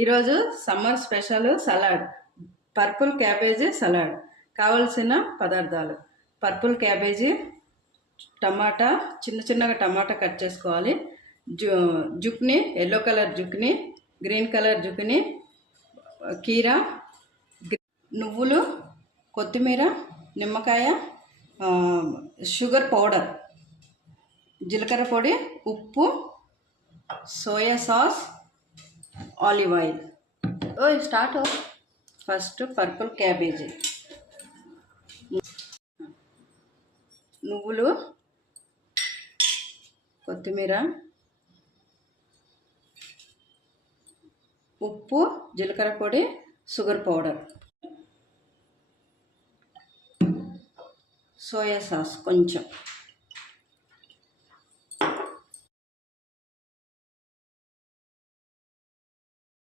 ఈరోజు summer special salad, purple cabbage salad. కావలసిన పదార్థాలు: పర్పుల్ క్యాబేజీ, టమాటా, చిన్న చిన్నగా టమాటా కట్ చేసుకోవాలి, జుక్ని, ఎల్లో కలర్ జుక్ని, గ్రీన్ కలర్ జుక్ని, కీరా, నువ్వులు, కొత్తిమీర, నిమ్మకాయ, షుగర్ పౌడర్, జీలకర్ర పొడి, ఉప్పు, soya sauce, olive oil. Start. First purple cabbage. నువ్వులు, కొత్తిమీర, ఉప్పు, జీలకర్ర పొడి, షుగర్ పౌడర్, సోయా సాస్ కొంచెం.